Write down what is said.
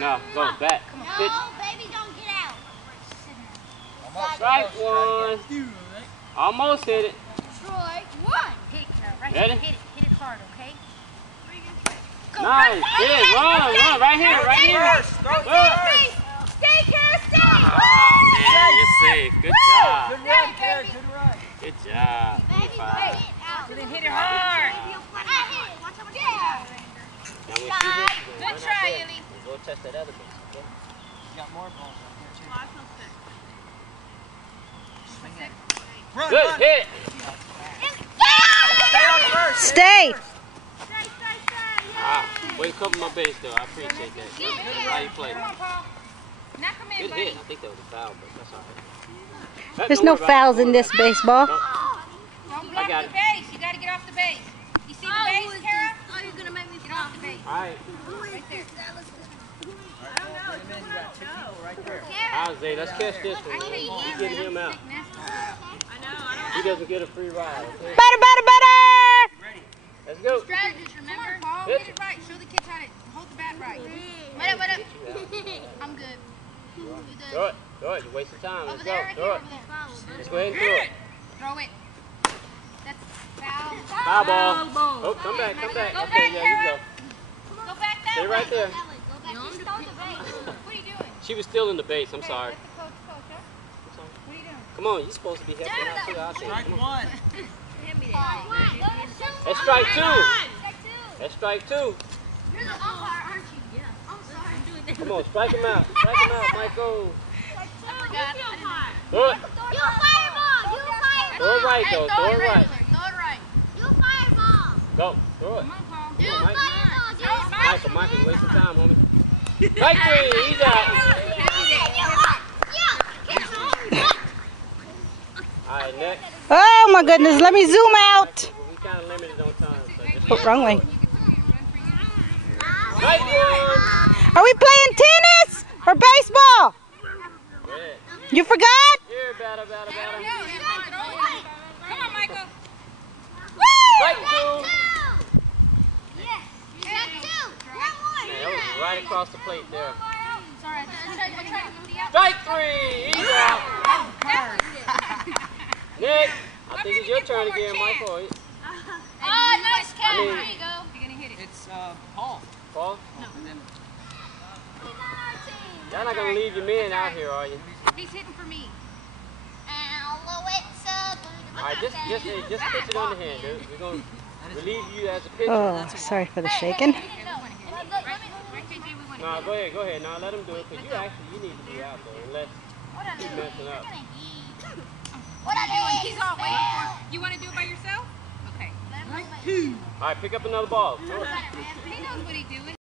No, go back. No, Hit. baby, don't get out. Strike one. Almost hit it. Strike one. Hit it, right Ready? here. Hit it hard, okay? Go, Nice. Hit it. Run. Right here. Right here. Stay, Kara, stay. Oh, man. You're safe. Good job. Good run, Kara. Good run. Good job. Baby, Five. hit it out. Then hit it hard. I hit it. Watch how much I Now when she hits, you're Good gonna run try, out there Illy. and go test that other base, okay? You got more balls right here, too. Run, Good run. hit. Stay on first. Stay. Ah, way to cover my base, though. I appreciate that. Good how you play. Come on, Paul. Knock him in, Good buddy. hit. I think that was a foul, but that's all right. There's Don't no worry about it. fouls in this baseball. Don't block got the it. base. You got to get off the base. You see the base, Kara? Oh, you're going to make me Get off the base. All right. Right there. You got two people right there. Isaiah, let's catch this one. I can't You use get it. him out. He doesn't get a free ride, okay? Better. Let's go. Strategist, remember? Paul, Hit. get it right. Show the kids how to hold the bat right. What up? I'm good. Throw it. Throw it. You're wasting time. Over Let's there, go. right Throw here, it. over there. Let's go ahead and throw it. Throw it. That's foul. Foul ball. Oh, come back. Go Okay, back, yeah, you Kara. go. Go back that Stay way. right there. Go back. You stole the base. What are you doing? She was still in the base. I'm Hey, sorry. let the coach, huh? What are you doing? Come on, you're supposed to be helping out too. I'll take Strike it. one. That's strike two. That's strike two. You're the umpire, aren't you? Yeah. I'm sorry. Come on, strike him out. Strike him out, Michael. Throw it. You fireball! You fireball! Throw it right, though. Throw it right. Throw it right. You fireball! Go. Throw it. Come on, Paul. You Mike. fireball! Michael, you're wasting time, homie. Strike three. He's out. All right, next. Oh my goodness, let me zoom out. We kind of limited on time. So just Oh, wrong way. strike one. Are we playing tennis or baseball? Good. You forgot? Here, batter. Come on, Michael. Strike two. Yes! Strike two! Man, that was right across the plate there. Sorry, I tried to move the out. Strike three. He's out. Nick, I think it's your turn again, Michael. Oh, nice catch. mean- There you go. You're going to hit it. It's Paul. Paul, And then y'all not gonna leave your men out here, are you? He's hitting for me. All right, just pitch it on the hand, dude. We're gonna relieve you as a pitcher. Oh, sorry for the shaking. Right, JJ, we want to No, go ahead. No, let him do it, because you need to be out there unless he's messing up. What I doing? He's all waiting for you. Want to do it by yourself? Okay. All right, pick up another ball. Throw it. He knows what he's doing.